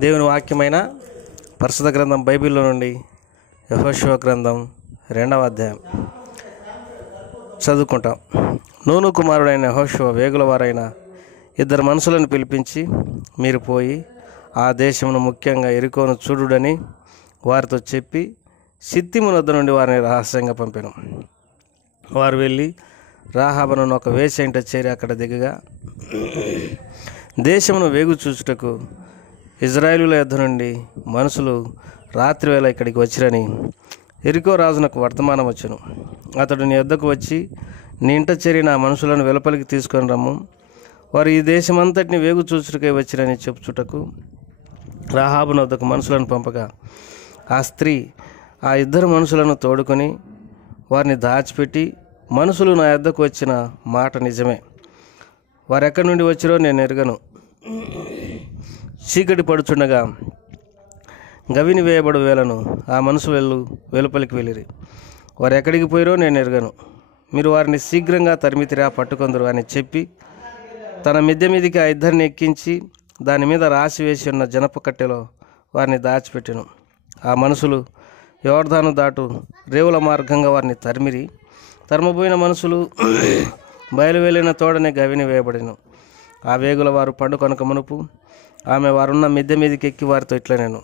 దేవుని వాక్యమైన పరిశుద్ధ గ్రంథం బైబిల్లో నుండి యెహోషువ గ్రంథం 2వ అధ్యాయం చదువుకుంటాం. నూను కుమారుడైన యెహోషువ వేగుల వారైన 2 మనుషులను పిలిపించి, మీరు పోయి ఆ దేశమును ముఖ్యంగా యెరికోను చూడుడని వారితో చెప్పి సిత్తిము వద్ద నుండి వారిని రహస్యంగా పంపాను. వారు వెళ్ళి రాహాబును ఒక వేశ్య ఇంట చేరి అక్కడ దిగగా, దేశమును వేగు చూచుటకు ఇజ్రాయేలుల యొద్ద నుండి మనుషులు రాత్రివేళ ఇక్కడికి వచ్చిరని యెరికో రాజునకు వర్తమానం వచ్చెను. అతడు నీ యొద్దకు వచ్చి, నీ ఇంట చేరి నా మనుషులను వెలుపలికి తీసుకొని రమ్ము, వారు ఈ దేశమంతటిని వేగు చూచుటకై వచ్చిరని చెప్పుచుటకు రాహాబు వద్దకు మనుషులను పంపగా, ఆ స్త్రీ ఆ 2 మనుషులను తోడుకొని వారిని దాచిపెట్టి, మనుషులు నా యొద్దకు వచ్చిన మాట నిజమే, వారెక్కడి నుండి వచ్చిరో నేను ఎరుగను. చీకటి పడుచుండగా గవిని వేయబడు వేళను ఆ మనుషులు వెలుపలికి వెళ్ళిరి. వారు ఎక్కడికి పోయిరో నేను ఎరుగను. మీరు వారిని శీఘ్రంగా తరిమితిరా, పట్టుకొందరు అని చెప్పి తన మిద్దె మీదికి ఆ 2 ఎక్కించి దాని మీద రాసి వేసి ఉన్న జనప కట్టెలో వారిని దాచిపెట్టెను. ఆ మనుషులు యోర్దాను దాటు రేవుల మార్గంగా వారిని తరిమిరి. తరమబోయిన మనుషులు బయలువెళ్ళిన తోడనే గవిని వేయబడిను. ఆ వేగుల వారు పండుకొనక మునుపు ఆమె వారున్న మిద్దె మీదకి ఎక్కి వారితో ఇట్లా, నేను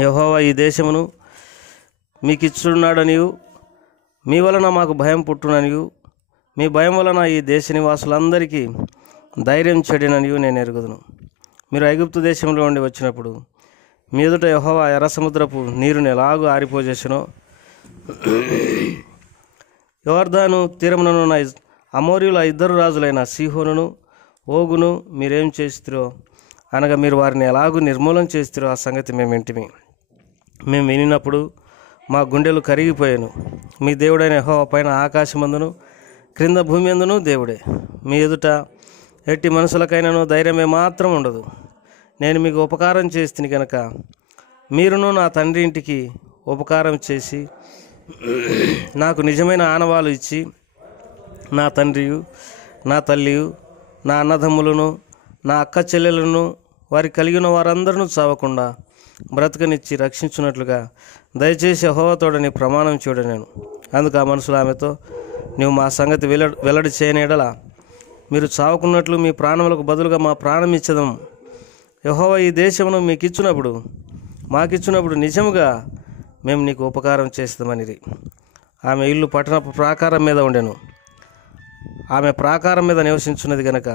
యెహోవా ఈ దేశమును మీకు ఇచ్చున్నాడనియు, మీ వలన మాకు భయం పుట్టుననియు, మీ భయం వలన ఈ దేశ నివాసులందరికీ ధైర్యం చెడిననియు నేను ఎరుగుదును. మీరు ఐగుప్తు దేశంలో నుండి వచ్చినప్పుడు మీ ఎదుట యెహోవా ఎర్ర సముద్రపు నీరుని ఎలాగూ ఆరిపోజేసెనో, యోర్దాను తీరముననున్న అమోరీయుల 2 రాజులైన సీహోనును ఓగును మీరేం చేస్తురో, అనగా మీరు వారిని ఎలాగూ నిర్మూలన చేస్తురో ఆ సంగతి మేము వింటిమి. మేము వినినప్పుడు మా గుండెలు కరిగిపోయాను. మీ దేవుడైన యెహోవా పైన ఆకాశమందును క్రింద భూమి అందును దేవుడే. మీ ఎదుట ఎట్టి మనుషులకైనాను ధైర్యమే మాత్రం ఉండదు. నేను మీకు ఉపకారం చేస్తుంది కనుక మీరును నా తండ్రి ఇంటికి ఉపకారం చేసి నాకు నిజమైన ఆనవాలు ఇచ్చి, నా తండ్రియు నా తల్లియు నా అన్నదమ్ములను నా అక్క చెల్లెలను వారి కలిగిన వారందరూ చావకుండా బ్రతకనిచ్చి రక్షించున్నట్లుగా దయచేసి యెహోవాతోడని ప్రమాణం చూడనేను. అందుకు ఆ మనుషులు ఆమెతో, నీవు మా సంగతి వెల్లడి చేయనేడలా మీరు చావకున్నట్లు మీ ప్రాణములకు బదులుగా మా ప్రాణం ఇచ్చదం. యెహోవా ఈ దేశమును మాకిచ్చినప్పుడు నిజముగా మేము నీకు ఉపకారం చేస్తామనిరి. ఆమె ఇల్లు పట్టణపు ప్రాకారం మీద ఉండెను. ఆమె ప్రాకారం మీద నివసించున్నది గనక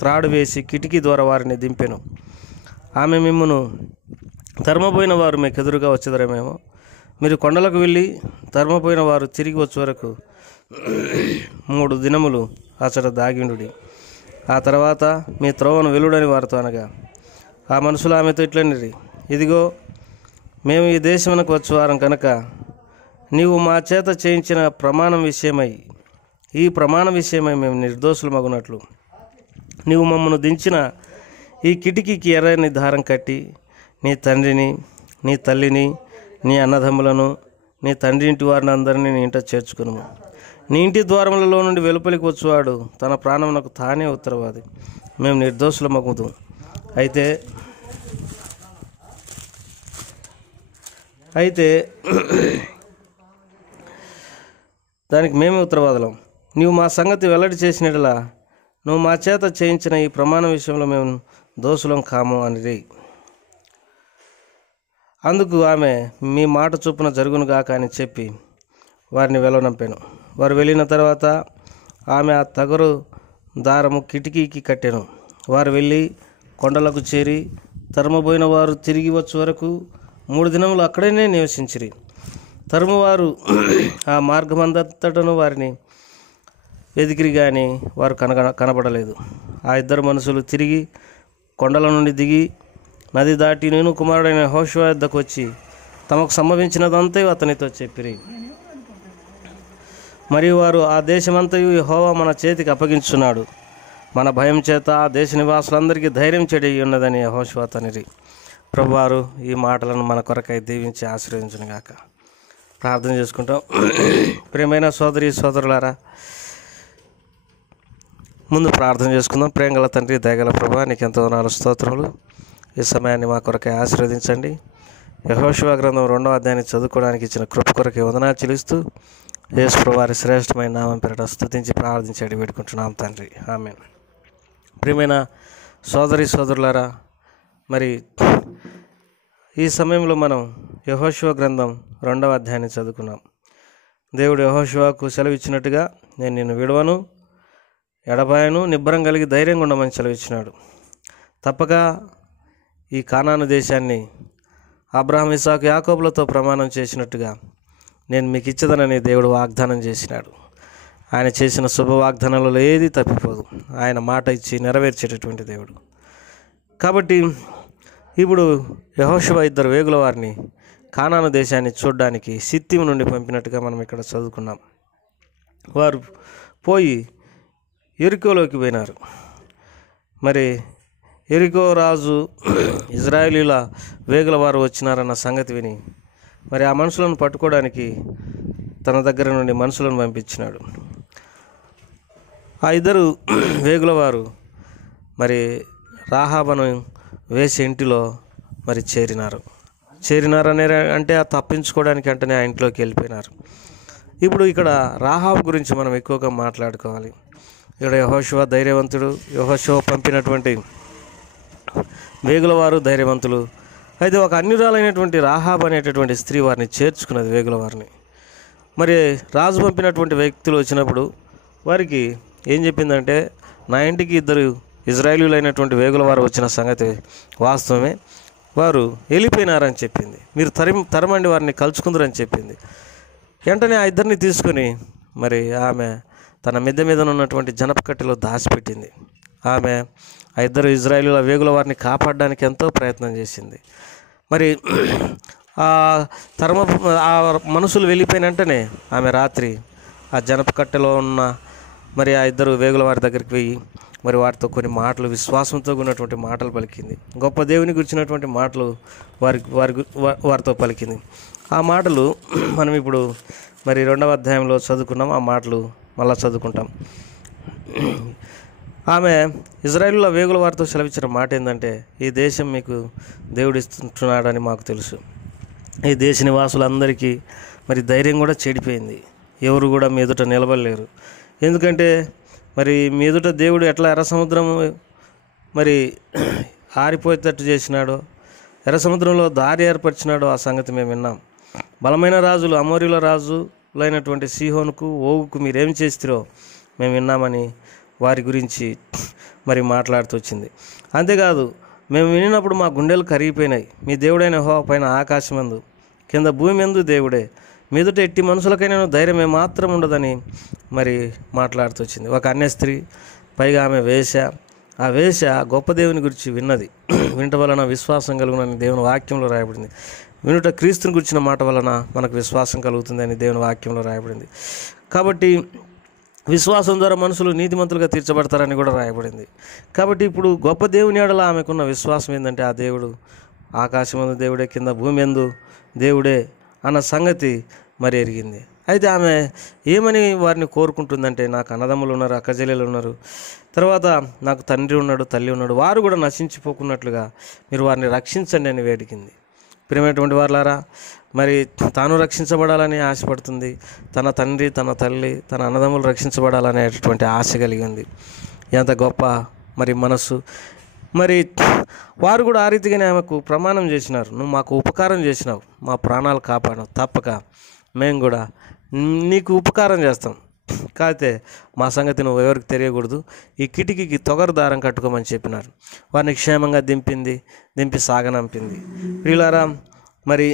త్రాడు వేసి కిటికీ ద్వారా వారిని దింపెను. ఆమె మిమ్మును తరమపోయిన వారు మీకు ఎదురుగా వచ్చేదరేమేమో, మీరు కొండలకు వెళ్ళి తరమపోయిన వారు తిరిగి వచ్చే వరకు 3 దినములు అచట దాగిండుడి. ఆ తర్వాత మీ త్రోవను వెలుడని వారితో అనగా, ఆ మనుషులు ఆమెతో ఇట్లనిరి, ఇదిగో మేము ఈ దేశమునకు వచ్చేవారం కనుక నీవు మా చేత చేయించిన ఈ ప్రమాణ విషయమై మేము నిర్దోషులమగునట్లు నీవు మమ్మను దించిన ఈ కిటికీకి ఎర్రని దారం కట్టి నీ తండ్రిని, నీ తల్లిని, నీ అన్నదమ్ములను, నీ తండ్రి ఇంటి వారిని అందరినీ నీ ఇంట చేర్చుకును. నీ ఇంటి ద్వారములలో నుండి వెలుపలికి వచ్చేవాడు తన ప్రాణమునకు తానే ఉత్తరవాది. మేము నిర్దోషులమగుదు. అయితే దానికి మేమే ఉత్తరవాదులం. నీవు మా సంగతి వెల్లడి చేసినట్లా నువ్వు మా చేత చేయించిన ఈ ప్రమాణ విషయంలో మేము దోషులం కాము అనిరి. అందుకు ఆమె, మీ మాట చొప్పున జరుగునుగాక అని చెప్పి వారిని వెళ్ళనంపాను. వారు వెళ్ళిన తర్వాత ఆమె ఆ తగరు దారము కిటికీకి కట్టెను. వారు వెళ్ళి కొండలకు చేరి తరుమబోయిన వారు తిరిగి వచ్చే వరకు 3 దినములు అక్కడనే నివసించిరి. తరుమువారు ఆ మార్గమంతటను వారిని వెదికిరి కానీ వారు కనబడలేదు. ఆ 2 మనుషులు తిరిగి కొండల నుండి దిగి నది దాటి నూను కుమారుడైన యెహోషువ వద్దకు వచ్చి తమకు సంభవించినదంతా అతనితో చెప్పిరి. మరియు వారు, ఆ దేశమంతయు యెహోవా మన చేతికి అప్పగించున్నాడు, మన భయం చేత ఆ దేశ నివాసులందరికీ ధైర్యం చెడి ఉన్నదని యెహోషువ అతనిరి. ప్రభువారు ఈ మాటలను మన కొరకై దీవించి ఆశీర్వదించునుగాక. ప్రార్థన చేసుకుంటాం. ప్రియమైన సోదరి సోదరులారా, ముందు ప్రార్థన చేసుకుందాం. ప్రేమగల తండ్రి, దయగల ప్రభువా, నీకు ఎంతో వందనాలు, స్తోత్రములు. ఈ సమయాన్ని మా కొరకే ఆశీర్వదించండి. యెహోషువ గ్రంథం 2వ అధ్యాయాన్ని చదువుకోవడానికి ఇచ్చిన కృప కొరకే వందనాలు చెల్లిస్తూ యేసు ప్రభువు వారి శ్రేష్టమైన నామం పేరిట స్తుతించి ప్రార్థించి వేడుకుంటున్నాం తండ్రి, ఆమేన్. ప్రియమైన సోదరి సోదరులారా, మరి ఈ సమయంలో మనం యెహోషువ గ్రంథం 2వ అధ్యాయాన్ని చదువుకున్నాం. దేవుడు యెహోషువకు సెలవిచ్చినట్టుగా, నేను నిన్ను విడవను, ఎడబాయను, నిబ్బరం కలిగి ధైర్యంగా ఉండమని సెలవిచ్చినాడు. తప్పక ఈ కానాను దేశాన్ని అబ్రహాం, ఇస్సాకు, యాకోబులతో ప్రమాణం చేసినట్టుగా నేను మీకు ఇచ్చదనని దేవుడు వాగ్దానం చేసినాడు. ఆయన చేసిన శుభ వాగ్దానాలలో ఏది తప్పిపోదు. ఆయన మాట ఇచ్చి నెరవేర్చేటటువంటి దేవుడు. కాబట్టి ఇప్పుడు యెహోషువ 2 వేగుల వారిని కానాను దేశాన్ని చూడడానికి సిత్తీము నుండి పంపినట్టుగా మనం ఇక్కడ చదువుకున్నాం. వారు పోయి యెరికోలోకి పోయినారు. మరి యెరికో రాజు ఇజ్రాయేలీల వేగుల వారు వచ్చినారన్న సంగతి విని మరి ఆ మనుషులను పట్టుకోవడానికి తన దగ్గర నుండి మనుషులను పంపించినాడు. ఆ 2 వేగుల వారు మరి రాహాబను వేసే ఇంటిలో మరి చేరినారనే అంటే ఆ తప్పించుకోవడానికి అంటేనే ఆ ఇంట్లోకి వెళ్ళిపోయినారు. ఇప్పుడు ఇక్కడ రాహాబు గురించి మనం ఎక్కువగా మాట్లాడుకోవాలి. ఇక్కడ యెహోషువ ధైర్యవంతుడు, యెహోషువ పంపినటువంటి వేగుల వారు ధైర్యవంతులు. అయితే ఒక అన్యురాలైనటువంటి రాహాబ్ అనేటటువంటి స్త్రీ వారిని చేర్చుకున్నది, వేగుల వారిని. మరి రాజు పంపినటువంటి వ్యక్తులు వచ్చినప్పుడు వారికి ఏం చెప్పిందంటే, నా ఇంటికి 2 ఇజ్రాయేలీలైనటువంటి వేగుల వారు వచ్చిన సంగతి వాస్తవమే, వారు వెళ్ళిపోయినారని చెప్పింది. మీరు తరమండి వారిని కలుసుకుందరని చెప్పింది. వెంటనే ఆ 2 తీసుకొని మరి ఆమె తన మిద్దె మీద ఉన్నటువంటి జనపకట్టెలో దాచిపెట్టింది. ఆమె ఆ 2 ఇజ్రాయేలీల వేగుల వారిని కాపాడడానికి ఎంతో ప్రయత్నం చేసింది. మరి ఆ మనుషులు వెళ్ళిపోయిన వెంటనే ఆమె రాత్రి ఆ జనపకట్టెలో ఉన్న మరి ఆ 2 వేగుల వారి దగ్గరికి పోయి మరి వారితో కొన్ని మాటలు, విశ్వాసంతో ఉన్నటువంటి మాటలు పలికింది. గొప్ప దేవుని గురించినటువంటి మాటలు వారితో పలికింది. ఆ మాటలు మనం ఇప్పుడు మరి 2వ అధ్యాయంలో చదువుకున్నాం. ఆ మాటలు మళ్ళా చదువుకుంటాం. ఆమె ఇజ్రాయేలుల వేగుల వారితో సెలవిచ్చిన మాట ఏంటంటే, ఈ దేశం మీకు దేవుడు ఇస్తున్నాడని మాకు తెలుసు. ఈ దేశ నివాసులందరికీ మరి ధైర్యం కూడా చెడిపోయింది. ఎవరు కూడా మీ ఎదుట నిలబడలేరు. ఎందుకంటే మరి మీ ఎదుట దేవుడు ఎట్లా ఎర్ర సముద్రము మరి ఆరిపోయేటట్టు చేసినాడో, ఎర్ర సముద్రంలో దారి ఏర్పరిచినాడో ఆ సంగతి మేము విన్నాం. బలమైన రాజులు, అమోరీల రాజులైనటువంటి సీహోనుకు, ఓగుకు మీరేం చేస్తారో మేము విన్నామని వారి గురించి మరి మాట్లాడుతూ వచ్చింది. అంతేకాదు, మేము వినినప్పుడు మా గుండెలు కరిగిపోయినాయి. మీ దేవుడైన యెహోవా పైన ఆకాశమందు కింద భూమి ఎందు దేవుడే, మీదుట ఎట్టి మనుషులకైనా ధైర్యం ఏమాత్రం ఉండదని మరి మాట్లాడుతూ వచ్చింది. ఒక అన్య స్త్రీ, పైగా ఆమె వేశ్య. ఆ వేశ్య గొప్ప దేవుని గురించి విన్నది. వినట వలన విశ్వాసం కలుగునని దేవుని వాక్యంలో రాయబడింది. వినుట క్రీస్తుని గురించిన మాట వలన మనకు విశ్వాసం కలుగుతుందని దేవుని వాక్యంలో రాయబడింది. కాబట్టి విశ్వాసం ద్వారా మనుషులు నీతిమంతులుగా తీర్చబడతారని కూడా రాయబడింది. కాబట్టి ఇప్పుడు గొప్ప దేవుని ఎడల ఆమెకున్న విశ్వాసం ఏంటంటే, ఆ దేవుడు ఆకాశమందు దేవుడే, కింద భూమి యందు దేవుడే అన్న సంగతి మరి ఎరిగింది. అయితే ఆమె ఏమని వారిని కోరుకుంటుందంటే, నాకు అన్నదమ్ములు ఉన్నారు, అక్కచెల్లెలు ఉన్నారు, తర్వాత నాకు తండ్రి ఉన్నాడు, తల్లి ఉన్నాడు, వారు కూడా నశించిపోకున్నట్లుగా మీరు వారిని రక్షించండి అని వేడికింది. ప్రియమైనటువంటి వారులారా, మరి తాను రక్షించబడాలని ఆశపడుతుంది. తన తండ్రి, తన తల్లి, తన అన్నదమ్ములు రక్షించబడాలనేటటువంటి ఆశ కలిగింది. ఎంత గొప్ప మరి మనస్సు. మరి వారు కూడా ఆ రీతిగానే ఆమెకు ప్రమాణం చేసినారు, నువ్వు మాకు ఉపకారం చేసినావు, మా ప్రాణాలు కాపాడు, తప్పక మేము కూడా నీకు ఉపకారం చేస్తాం, కాకపోతే మా సంగతి నువ్వు ఎవరికి తెలియకూడదు, ఈ కిటికీకి తొగరు దారం కట్టుకోమని చెప్పినారు. వారిని క్షేమంగా దింపి సాగనంపింది. ప్రియులారా, మరి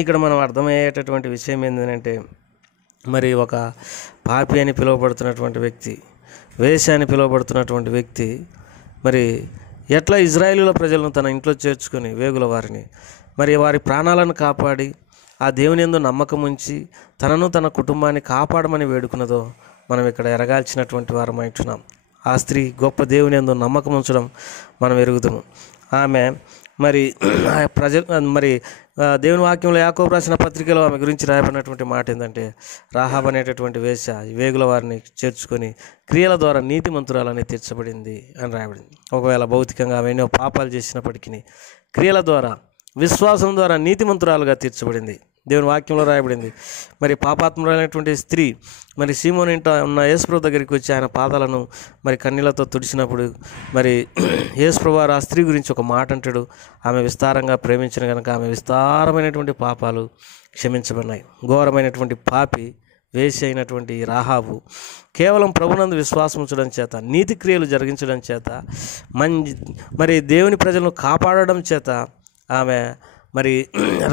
ఇక్కడ మనం అర్థమయ్యేటటువంటి విషయం ఏంటంటే, మరి ఒక పాపి అని పిలువబడుతున్నటువంటి వ్యక్తి, వేశ్య అని పిలువబడుతున్నటువంటి వ్యక్తి మరి ఎట్లా ఇజ్రాయేలీల ప్రజలను తన ఇంట్లో చేర్చుకొని వేగుల వారిని మరి వారి ప్రాణాలను కాపాడి ఆ దేవుని యందు నమ్మకం ఉంచి తనను తన కుటుంబాన్ని కాపాడమని వేడుకున్నదో మనం ఇక్కడ ఎరగాల్సినటువంటి వారం అంటున్నాం. ఆ స్త్రీ గొప్ప దేవుని యందు నమ్మకం ఉంచడం మనం ఎరుగుతాము. ఆమె మరి మరి దేవుని వాక్యంలో యాకోబు రాసిన పత్రికలో ఆమె గురించి రాయబడినటువంటి మాట ఏంటంటే, రాహాబ్ అనేటటువంటి వేశ్య వేగుల వారిని చేర్చుకొని క్రియల ద్వారా నీతిమంతురాలని తీర్చబడింది అని రాయబడింది. ఒకవేళ భౌతికంగా ఆమె ఎన్నో పాపాలు చేసినప్పటికీ క్రియల ద్వారా విశ్వాసం ద్వారా నీతిమంతురాలుగా తీర్చబడింది. దేవుని వాక్యంలో రాయబడింది. మరి పాపాత్మురాలైనటువంటి స్త్రీ మరి సీమోను ఇంట ఉన్న యేసుప్రభు దగ్గరికి వచ్చి ఆయన పాదాలను మరి కన్నీళ్లతో తుడిచినప్పుడు మరి యేసుప్రభు వారు ఆ స్త్రీ గురించి ఒక మాట అంటాడు, ఆమె విస్తారంగా ప్రేమించిన కనుక ఆమె విస్తారమైనటువంటి పాపాలు క్షమించబడినాయి. ఘోరమైనటువంటి పాపి వేసి అయినటువంటి రాహాబు కేవలం ప్రభునందు విశ్వాసం ఉంచడం చేత, నీతి క్రియలు జరిగించడం చేత, మరి దేవుని ప్రజలను కాపాడడం చేత ఆమె మరి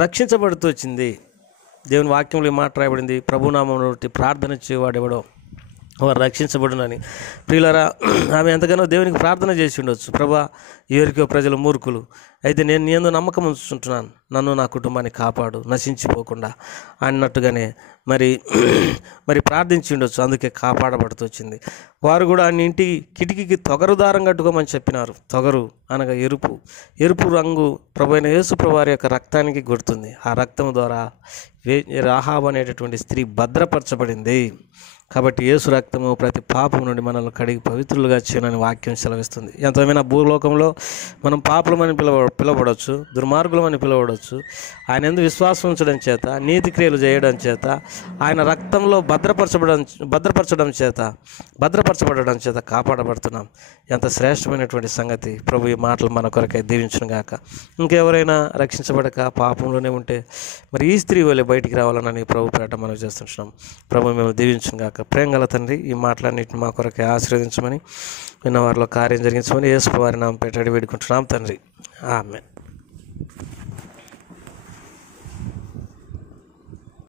రక్షించబడుతూ వచ్చింది. దేవుని వాక్యంలో మాట రాయబడింది, ప్రభునామమును బట్టి ప్రార్థన చేయవాడెవడో వారు రక్షించబడునని. ప్రియులారా, ఆమె ఎంతగానో దేవునికి ప్రార్థన చేసి ఉండొచ్చు, ప్రభా ఎవరికో ప్రజలు మూర్ఖులు, అయితే నేను నీ యందు నమ్మకం ఉంచుకుంటున్నాను, నన్ను నా కుటుంబాన్ని కాపాడు నశించిపోకుండా అన్నట్టుగానే మరి ప్రార్థించి ఉండొచ్చు, అందుకే కాపాడబడుతూ వచ్చింది. వారు కూడా అన్ని ఇంటి కిటికీకి తొగరు దారం కట్టుకోమని చెప్పినారు. తొగరు అనగా ఎరుపు రంగు ప్రభువైన యేసుప్రభు వారి యొక్క రక్తానికి గుర్తుంది. ఆ రక్తం ద్వారా రాహాబు అనేటటువంటి స్త్రీ భద్రపరచబడింది. కాబట్టి యేసు రక్తము ప్రతి పాపం నుండి మనల్ని కడిగి పవిత్రులుగా చేయనని వాక్యం సెలవిస్తుంది. ఎంతమైనా భూలోకంలో మనం పాపులమని పిలవబడవచ్చు, దుర్మార్గులమని పిలవబడవచ్చు. ఆయన యందు విశ్వాసం ఉంచడం చేత, నీతి క్రియలు చేయడం చేత, ఆయన రక్తంలో భద్రపరచబడడం చేత కాపాడబడుతున్నాం. ఎంత శ్రేష్టమైనటువంటి సంగతి. ప్రభు ఈ మాటలు మన కొరకై దీవించును గాక. ఇంకెవరైనా రక్షించబడక పాపంలోనే ఉంటే మరి ఈ స్త్రీ వల్లే బయటికి రావాలని ప్రభు పేట మనం చేస్తుంటున్నాం. ప్రభు మేము దీవించును గాక. ప్రేమగల తండ్రి, ఈ మాటలన్నింటిని మా కొరకే ఆశీర్వదించమని, విన్న వారిలో కార్యం జరిగించమని యేసు వారి నామమున పేట వేడుకుంటున్నాం తండ్రి. ఆమేన్.